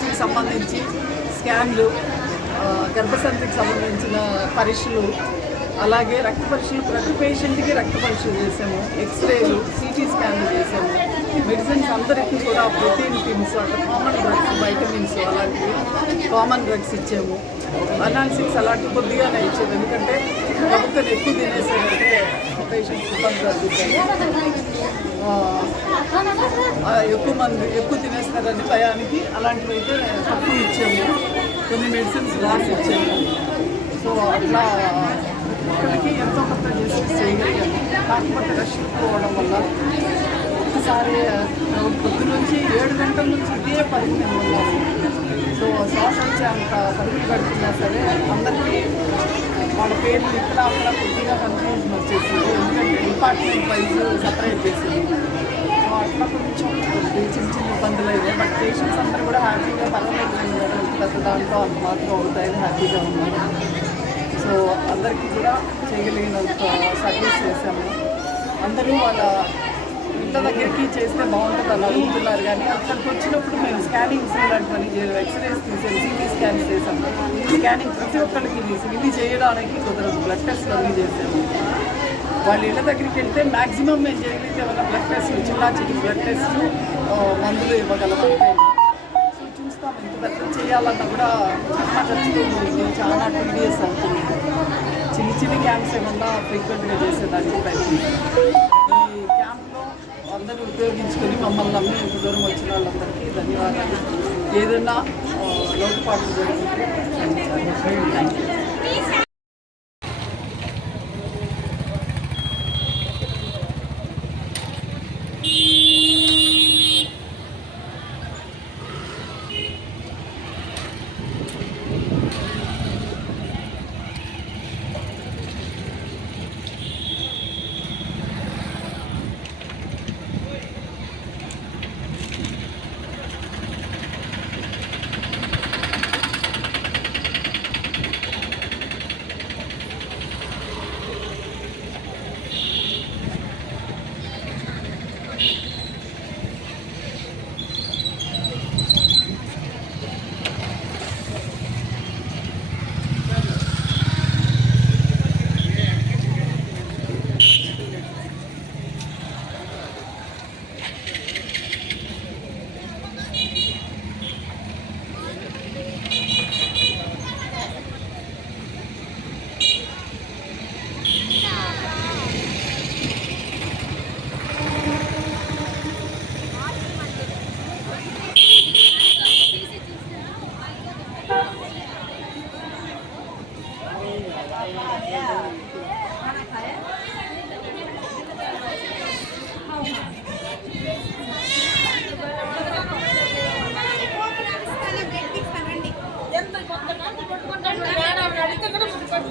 గర్భసంచికి సంబంధించి స్కాన్లు గర్భసంతికి సంబంధించిన పరీక్షలు అలాగే రక్త పరీక్షలు ప్రతి పేషెంట్కి రక్త పరీక్షలు చేసాము ఎక్స్రేలు సిటీ స్కాన్లు చేసాము. మెడిసిన్స్ అందరికీ కూడా ప్రోటీన్ పిన్స్ అంటే కామన్ డ్రగ్స్ వైటమిన్స్ అలాంటివి కామన్ డ్రగ్స్ ఇచ్చాము. అనాలిసిక్స్ అలాంటి కొద్దిగానే ఇచ్చాము ఎందుకంటే ప్రభుత్వం ఎక్కువ తినేసారంటే పేషెంట్స్ ఇబ్బంది జరుగుతుంది ఎక్కువ మంది ఎక్కువ తినేస్తారని భయానికి అలాంటివి అయితే తక్కువ ఇచ్చాము. కొన్ని మెడిసిన్స్ రాసి ఇచ్చాము. సో అట్లా ఇక్కడికి ఎంతో కొంత చేసి చేయగలిగాము కాకపోతే రష్ పోవడం వల్ల ఒక్కసారి పొద్దు నుంచి ఏడు గంటల నుంచి ఇదే పరిమితి సో శ్వాస వచ్చే అంత పరిమితి పెడుతున్నా సరే అందరికీ వాళ్ళ పేర్లు ఇక్కడ అక్కడ కొద్దిగా కన్ఫ్యూజన్ వచ్చేసింది. ఎందుకంటే డిపార్ట్మెంట్ వైజ్ సపరేట్ చేసింది. సో అట్లా కొంచెం చిన్న చిన్న ఇబ్బందులు అయితే బట్ పేషెంట్స్ అందరూ కూడా హ్యాపీగా పర్వాలేదు పెద్ద దాంట్లో అంత మాత్రం అవుతాయని హ్యాపీగా ఉన్నారు. సో అందరికీ కూడా చేయగలిగినంత సర్వీస్ చేశాము. అందరూ వాళ్ళ ఇంత దగ్గరికి చేస్తే బాగుంటుంది అని అడుగుతున్నారు కానీ అక్కడికి వచ్చినప్పుడు మేము స్కానింగ్స్ పని చేయడం ఎక్స్రేస్ తీసాం సిటీ స్కాన్ చేసాము స్కానింగ్ ప్రతి ఒక్కరికి తీసి ఇది చేయడానికి కుదరదు. బ్లడ్ టెస్ట్ అన్నీ చేసాము వాళ్ళ ఇళ్ళ దగ్గరికి వెళ్తే మ్యాక్సిమం మేము చేయగలిగితే ఏమైనా బ్లడ్ టెస్ట్ చిన్న చిన్న బ్లడ్ టెస్ట్ మందులు ఇవ్వగలం సో చూస్తాం ఇంత దగ్గర చేయాలన్నా కూడా చాలా ఖర్చుతుంది. చాలా టీడీఎస్ అవుతుంది. చిన్న చిన్న క్యాన్సర్ ఏమన్నా ఫ్రీక్వెంట్గా చేసేదానికి ప్రయత్నిస్తాం. అందరూ ఉపయోగించుకొని మమ్మల్ని నమ్మి ఇంత దూరం వచ్చిన వాళ్ళందరికీ ధన్యవాదాలు. ఏదైనా ఆ, లోటుపాట్లు జరుగుతుంటే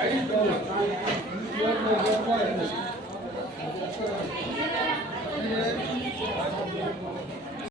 Thank you.